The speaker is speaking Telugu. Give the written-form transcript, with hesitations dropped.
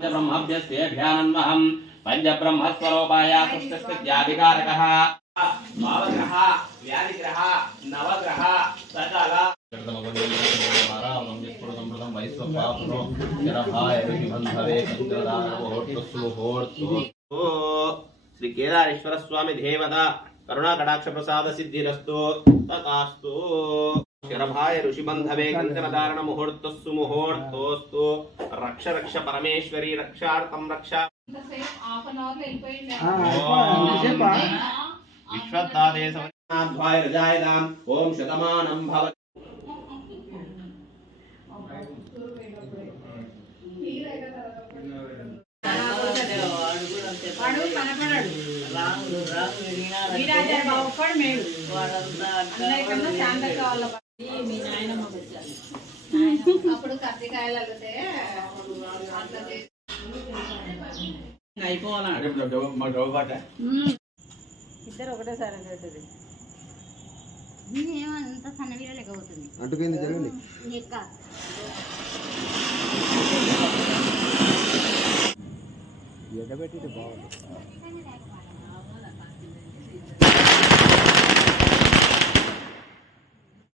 ब्रह्मभ्यस्तेभ्यानन्वहं पंचब्रह्मस्वरूपाय सृष्टिस्थित्यादिकारकः भावग्रह व्याधिग्रह नवग्रह सकल श्री केदारेश्वर स्वामी देवता करुणा कटाक्ष प्रसाद सिद्धिरस्तु तथास्तु शरभाय ऋषिबंधवे कंकणधारण मुहूर्तस्सु मुहूर्तोस्तु रक्ष रक्ष परमेश्वरी रक्षार्थं रक्षा विश्वत्तादे समनाध्वाय रजायदाम ओम शतमानं भव వాడు కనపడాడు వీరాజా బాబు కూడా మేలు అందరికన్నా శాంతక వాళ్ళ మీ నాయనమ్మ పెట్టాలి అప్పుడు కత్తికాయలు అడిగితే ఇద్దరు ఒకటేసారి పెట్టేది ఏమంత సన్న వీడియో లెక్క అవుతుంది అంటుకుంది జరగండి ఎక్క ఎడబెట్టి బాగుంది